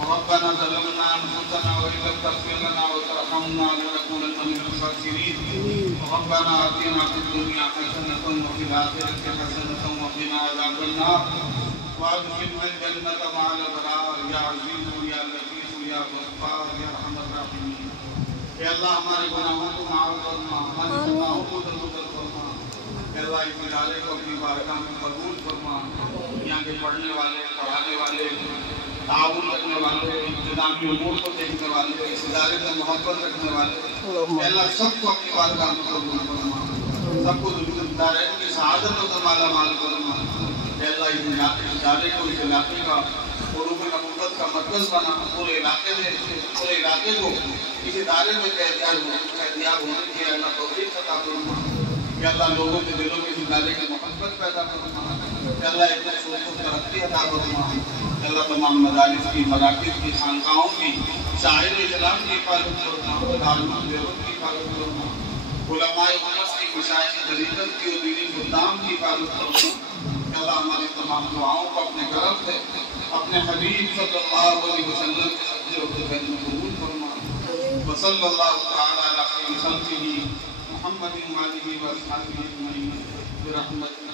ربنا ظلمنا أنفسنا وإن لم تغفر لنا وترحمنا لنكونن من الخاسرين ربنا آتنا في الدنيا حسنة وفي الآخرة حسنة وقنا عذاب النار وادخلنا الجنة مع الأبرار يا عزيز يا لطيف يا غفار يا أرحم الراحمين اے اللہ ہمارے گناہوں کو معاف فرما ہمارے خطاؤں کو درگزر فرما اے اللہ اس ادارے کو اپنی بارگاہ میں قبول فرما یہاں کے پڑھنے والے پڑھانے والے تعاون کرنے والے انتظامی امور کو دیکھنے والے اس ادارے سے محبت رکھنے والے اے اللہ سب کو اپنی بارگاہ میں قبول فرما سب کو دارین کی سعادت و مالا مال فرما اے اللہ اس ادارے کو اس علاقے کا قلوب نبوت کا مرکز بنا پورے علاقے کو اس ادارے میں احتیاط ہونے کی اللہ توفیق عطا فرما یا اللہ لوگوں کے دلوں میں اس ادارے کی محبت پیدا فرما یا اللہ ایک سوچ و ترقی عطا فرما یا اللہ تمام مدارس کی مراکز کی خانقاہوں کی شاعر اسلام کی حفاظت فرما دارالعلوم دیوبند کی حفاظت فرما علماء امت کی مشائخ طریقت کی و دینی خدام کی حفاظت فرما یا اللہ ہماری تمام دعاؤں کو اپنے کرم سے اپنے حبیب صلی اللہ علیہ وسلم کے صدقے و خدمت میں قبول فرما وصلی اللہ تعالی علی خیر خلقہ محمد وآلہ وصحبہ اجمعین برحمتہ